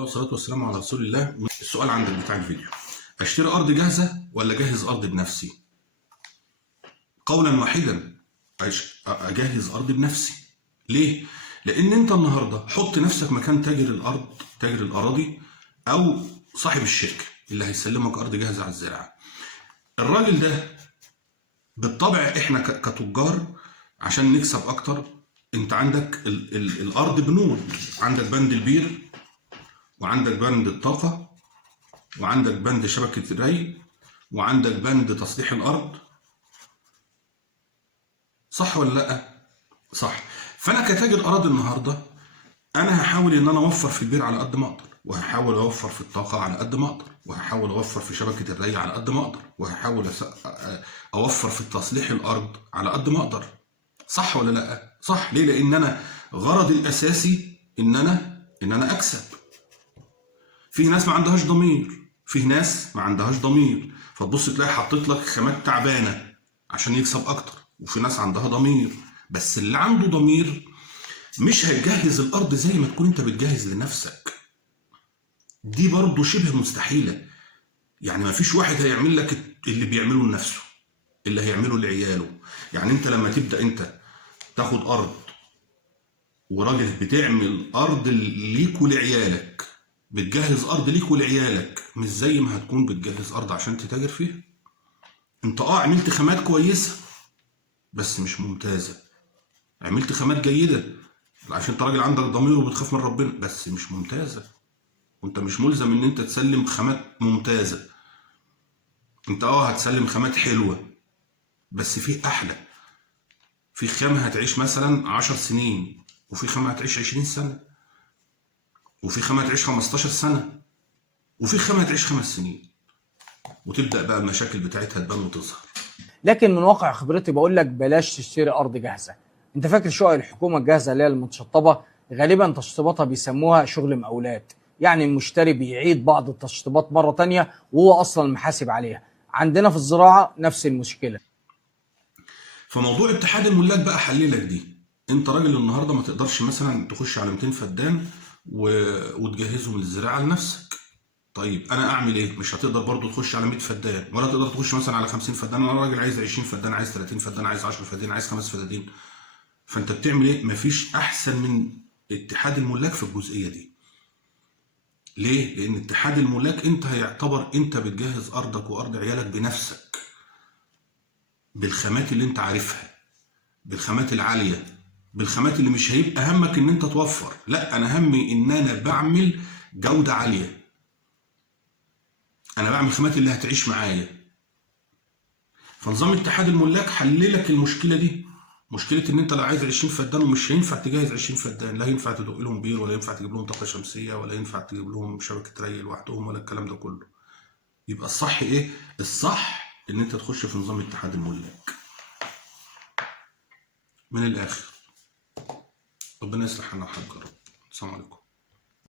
الله والصلاة والسلام على رسول الله. السؤال عندك بتاع الفيديو: اشتري ارض جاهزة ولا اجهز ارض بنفسي؟ قولا واحدا اجهز ارض بنفسي. ليه؟ لان انت النهارده حط نفسك مكان تاجر الارض، تاجر الاراضي، او صاحب الشركة اللي هيسلمك ارض جاهزة على الزراعة. الراجل ده بالطبع احنا كتجار عشان نكسب اكتر، انت عندك الارض بنود، عندك بند البير، وعندك بند الطاقة، وعندك بند شبكة الري، وعندك بند تصليح الأرض. صح ولا لأ؟ صح. فأنا كتاجر أراضي النهاردة أنا هحاول إن أنا أوفر في البير على قد ما أقدر، وهحاول أوفر في الطاقة على قد ما أقدر، وهحاول أوفر في شبكة الري على قد ما أقدر، وهحاول أوفر في تصليح الأرض على قد ما أقدر. صح ولا لأ؟ صح. ليه؟ لأن أنا غرضي الأساسي إن أنا أكسب. في ناس ما عندهاش ضمير، في ناس ما عندهاش ضمير، فتبص تلاقي حطيت لك خامات تعبانه عشان يكسب اكتر. وفي ناس عندها ضمير، بس اللي عنده ضمير مش هيجهز الارض زي ما تكون انت بتجهز لنفسك. دي برضه شبه مستحيله. يعني ما فيش واحد هيعمل لك اللي بيعمله لنفسه، اللي هيعمله لعياله. يعني انت لما تبدا انت تاخد ارض، وراجل بتعمل ارض ليك ولعيالك، بتجهز ارض ليك ولعيالك، مش زي ما هتكون بتجهز ارض عشان تتاجر فيها. انت عملت خامات كويسه بس مش ممتازه، عملت خامات جيده عشان انت راجل عندك ضمير وبتخاف من ربنا، بس مش ممتازه. وانت مش ملزم ان انت تسلم خامات ممتازه. انت هتسلم خامات حلوه، بس في احلى. في خامه هتعيش مثلا 10 سنين، وفي خامه هتعيش 20 سنه، وفي خامه هتعيش 15 سنه، وفي خامه هتعيش 5 سنين، وتبدا بقى المشاكل بتاعتها تبان وتظهر. لكن من واقع خبرتي بقول لك بلاش تشتري ارض جاهزه. انت فاكر شقق الحكومه الجاهزه اللي هي المتشطبه؟ غالبا تشطيباتها بيسموها شغل مقاولات، يعني المشتري بيعيد بعض التشطيبات مره تانية وهو اصلا محاسب عليها. عندنا في الزراعه نفس المشكله. فموضوع اتحاد الملاك بقى حللك دي. انت راجل النهارده ما تقدرش مثلا تخش على 200 فدان وتجهزهم للزراعه لنفسك. طيب انا اعمل ايه؟ مش هتقدر برضو تخش على 100 فدان، ولا تقدر تخش مثلا على 50 فدان. انا راجل عايز 20 فدان، عايز 30 فدان، عايز 10 فدان، عايز 5 فدادين. فانت بتعمل ايه؟ مفيش احسن من اتحاد الملاك في الجزئيه دي. ليه؟ لان اتحاد الملاك انت هيعتبر انت بتجهز ارضك وارض عيالك بنفسك، بالخامات اللي انت عارفها، بالخامات العاليه، بالخامات اللي مش هيبقى همك ان انت توفر. لا، انا همي ان انا بعمل جوده عاليه، انا بعمل خامات اللي هتعيش معايا. فنظام اتحاد الملاك حللك المشكله دي. مشكله ان انت لو عايز 20 فدان ومش هينفع تجهز 20 فدان، لا ينفع تدق لهم بير، ولا ينفع تجيب لهم طاقه شمسيه، ولا ينفع تجيب لهم شبكه ري لوحدهم، ولا الكلام ده كله. يبقى الصح ايه؟ الصح ان انت تخش في نظام اتحاد الملاك. من الاخر، ربنا يصلح حالنا وحالك يا رب. السلام عليكم.